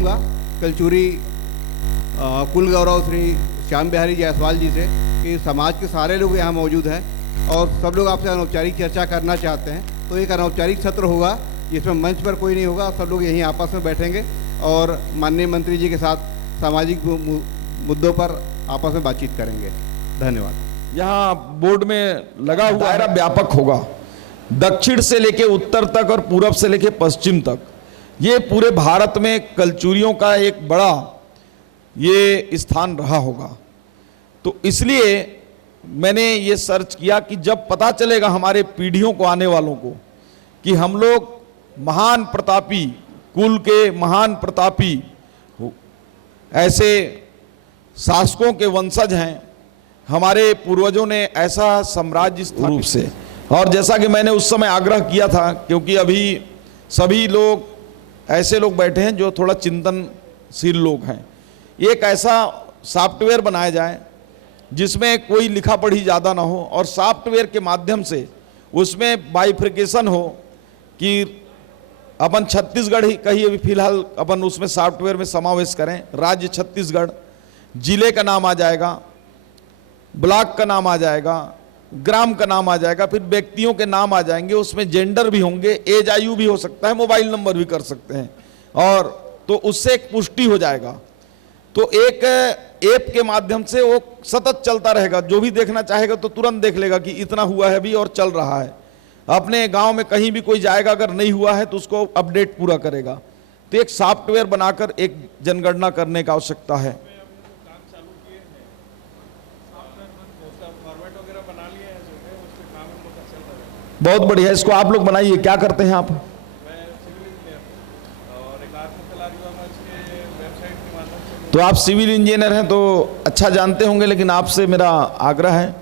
चाहूँगा कलचुरी कुल गौरव श्री श्याम बिहारी जायसवाल जी से कि समाज के सारे लोग यहाँ मौजूद हैं और सब लोग आपसे अनौपचारिक चर्चा करना चाहते हैं। तो एक अनौपचारिक सत्र होगा जिसमें मंच पर कोई नहीं होगा, सब लोग यहीं आपस में बैठेंगे और माननीय मंत्री जी के साथ सामाजिक मुद्दों पर आपस में बातचीत करेंगे। धन्यवाद। यहाँ बोर्ड में लगा हुआ दायरा व्यापक होगा, दक्षिण से लेके उत्तर तक और पूरब से लेके पश्चिम तक। ये पूरे भारत में कलचुरियों का एक बड़ा ये स्थान रहा होगा। तो इसलिए मैंने ये सर्च किया कि जब पता चलेगा हमारे पीढ़ियों को, आने वालों को, कि हम लोग महान प्रतापी कुल के महान प्रतापी ऐसे शासकों के वंशज हैं, हमारे पूर्वजों ने ऐसा साम्राज्य रूप से, और जैसा कि मैंने उस समय आग्रह किया था, क्योंकि अभी सभी लोग ऐसे लोग बैठे हैं जो थोड़ा चिंतनशील लोग हैं, एक ऐसा सॉफ्टवेयर बनाया जाए जिसमें कोई लिखा पढ़ी ज़्यादा ना हो और सॉफ्टवेयर के माध्यम से उसमें बाइफिकेशन हो कि अपन छत्तीसगढ़ ही कहीं अभी फिलहाल अपन उसमें सॉफ्टवेयर में समावेश करें, राज्य छत्तीसगढ़, जिले का नाम आ जाएगा, ब्लॉक का नाम आ जाएगा, ग्राम का नाम आ जाएगा, फिर व्यक्तियों के नाम आ जाएंगे, उसमें जेंडर भी होंगे, एज आयु भी हो सकता है, मोबाइल नंबर भी कर सकते हैं, और तो उससे एक पुष्टि हो जाएगा। तो एक ऐप के माध्यम से वो सतत चलता रहेगा, जो भी देखना चाहेगा तो तुरंत देख लेगा कि इतना हुआ है अभी और चल रहा है। अपने गांव में कहीं भी कोई जाएगा, अगर नहीं हुआ है तो उसको अपडेट पूरा करेगा। तो एक सॉफ्टवेयर बनाकर एक जनगणना करने की आवश्यकता है। बहुत बढ़िया, इसको आप लोग बनाइए। क्या करते हैं आप? तो आप सिविल इंजीनियर हैं तो अच्छा जानते होंगे, लेकिन आपसे मेरा आग्रह है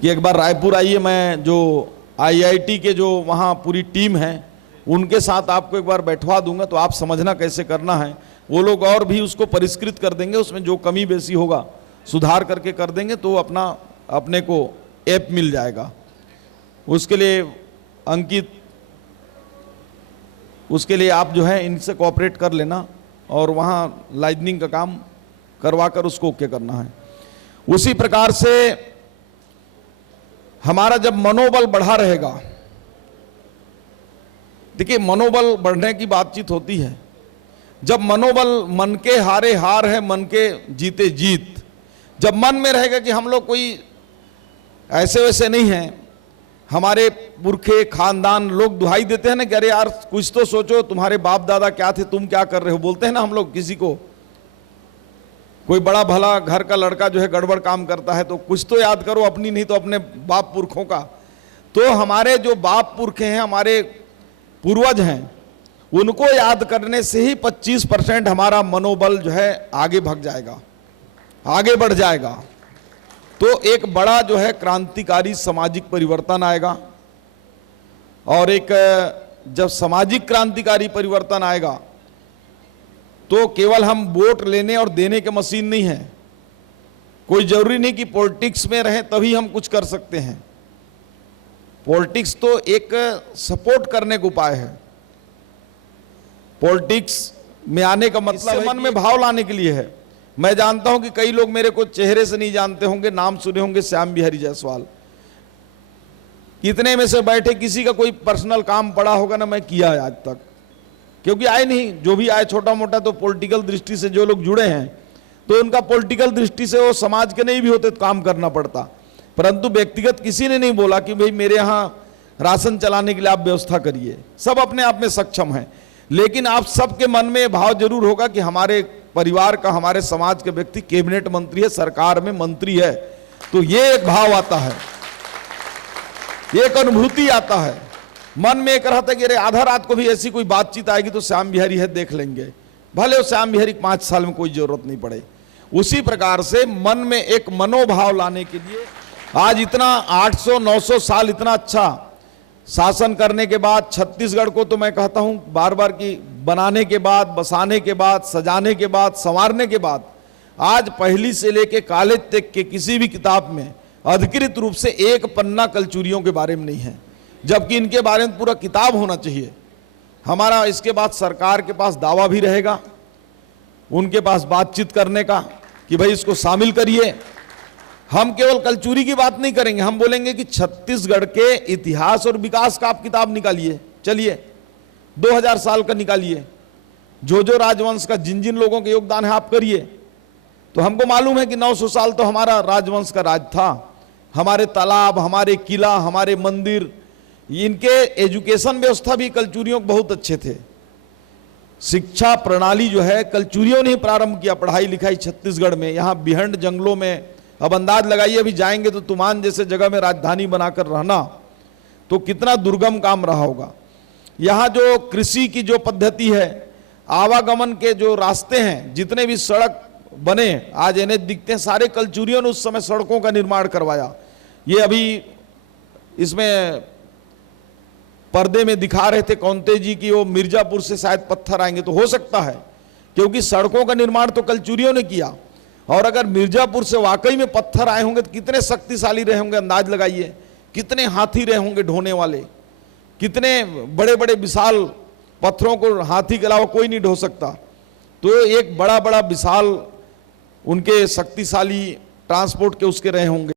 कि एक बार रायपुर आइए, मैं जो आईआईटी के जो वहाँ पूरी टीम है उनके साथ आपको एक बार बैठवा दूंगा, तो आप समझना कैसे करना है। वो लोग और भी उसको परिष्कृत कर देंगे, उसमें जो कमी बेसी होगा सुधार करके कर देंगे, तो अपने को ऐप मिल जाएगा। उसके लिए अंकित, उसके लिए आप जो है इनसे कोऑपरेट कर लेना और वहाँ लाइजनिंग का काम करवाकर उसको ओके करना है। उसी प्रकार से हमारा जब मनोबल बढ़ा रहेगा, देखिए मनोबल बढ़ने की बातचीत होती है, जब मनोबल, मन के हारे हार है, मन के जीते जीत, जब मन में रहेगा कि हम लोग कोई ऐसे वैसे नहीं हैं, हमारे पुरखे खानदान लोग दुहाई देते हैं ना कि अरे यार कुछ तो सोचो, तुम्हारे बाप दादा क्या थे, तुम क्या कर रहे हो, बोलते हैं ना हम लोग किसी को। कोई बड़ा भला घर का लड़का जो है गड़बड़ काम करता है तो कुछ तो याद करो अपनी, नहीं तो अपने बाप पुरखों का। तो हमारे जो बाप पुरखे हैं, हमारे पूर्वज हैं, उनको याद करने से ही 25% हमारा मनोबल जो है आगे भाग जाएगा, आगे बढ़ जाएगा। तो एक बड़ा जो है क्रांतिकारी सामाजिक परिवर्तन आएगा। और एक जब सामाजिक क्रांतिकारी परिवर्तन आएगा तो केवल हम वोट लेने और देने के मशीन नहीं है। कोई जरूरी नहीं कि पॉलिटिक्स में रहें तभी हम कुछ कर सकते हैं। पॉलिटिक्स तो एक सपोर्ट करने का उपाय है। पॉलिटिक्स में आने का मतलब मन में भाव लाने के लिए है। मैं जानता हूं कि कई लोग मेरे को चेहरे से नहीं जानते होंगे, नाम सुने होंगे श्याम बिहारी जायसवाल। कितने में से बैठे किसी का कोई पर्सनल काम पड़ा होगा ना मैं किया है आज तक, क्योंकि आए नहीं, जो भी आए छोटा मोटा तो पॉलिटिकल दृष्टि से जो लोग जुड़े हैं तो उनका पॉलिटिकल दृष्टि से वो समाज के नहीं भी होते तो काम करना पड़ता, परंतु व्यक्तिगत किसी ने नहीं बोला कि भाई मेरे यहाँ राशन चलाने के लिए आप व्यवस्था करिए। सब अपने आप में सक्षम हैं, लेकिन आप सबके मन में भाव जरूर होगा कि हमारे परिवार का, हमारे समाज के व्यक्ति कैबिनेट मंत्री है, सरकार में मंत्री है। तो ये एक भाव आता है, एक अनुभूति आता है मन में। एक रहता है कि अरे आधा रात को भी ऐसी कोई बातचीत आएगी तो श्याम बिहारी है, देख लेंगे, भले वो श्याम बिहारी 5 साल में कोई जरूरत नहीं पड़े। उसी प्रकार से मन में एक मनोभाव लाने के लिए आज इतना 800-900 साल इतना अच्छा शासन करने के बाद छत्तीसगढ़ को तो मैं कहता हूं बार बार कि बनाने के बाद, बसाने के बाद, सजाने के बाद, संवारने के बाद आज पहली से लेके कॉलेज तक के किसी भी किताब में अधिकृत रूप से एक पन्ना कलचुरियों के बारे में नहीं है, जबकि इनके बारे में पूरा किताब होना चाहिए हमारा। इसके बाद सरकार के पास दावा भी रहेगा उनके पास बातचीत करने का कि भाई इसको शामिल करिए। हम केवल कलचुरी की बात नहीं करेंगे, हम बोलेंगे कि छत्तीसगढ़ के इतिहास और विकास का आप किताब निकालिए, चलिए 2000 साल का निकालिए, जो राजवंश का जिन जिन लोगों के योगदान है आप करिए। तो हमको मालूम है कि 900 साल तो हमारा राजवंश का राज था। हमारे तालाब, हमारे किला, हमारे मंदिर, इनके एजुकेशन व्यवस्था भी कलचुरियों के बहुत अच्छे थे। शिक्षा प्रणाली जो है कलचुरियों ने ही प्रारंभ किया, पढ़ाई लिखाई छत्तीसगढ़ में। यहाँ बिहंड जंगलों में, अब अंदाज लगाइए अभी जाएंगे तो तुमान जैसे जगह में राजधानी बनाकर रहना तो कितना दुर्गम काम रहा होगा। यहाँ जो कृषि की जो पद्धति है, आवागमन के जो रास्ते हैं, जितने भी सड़क बने आज एनएच दिखते हैं, सारे कलचुरियों ने उस समय सड़कों का निर्माण करवाया। ये अभी इसमें पर्दे में दिखा रहे थे कौंते जी की वो मिर्जापुर से शायद पत्थर आएंगे, तो हो सकता है क्योंकि सड़कों का निर्माण तो कलचुरियों ने किया। और अगर मिर्जापुर से वाकई में पत्थर आए होंगे तो कितने शक्तिशाली रहे होंगे, अंदाज लगाइए। कितने हाथी रहे होंगे ढोने वाले, कितने बड़े बड़े विशाल पत्थरों को हाथी के अलावा कोई नहीं ढो सकता। तो एक बड़ा बड़ा विशाल उनके शक्तिशाली ट्रांसपोर्ट के उसके रहे होंगे।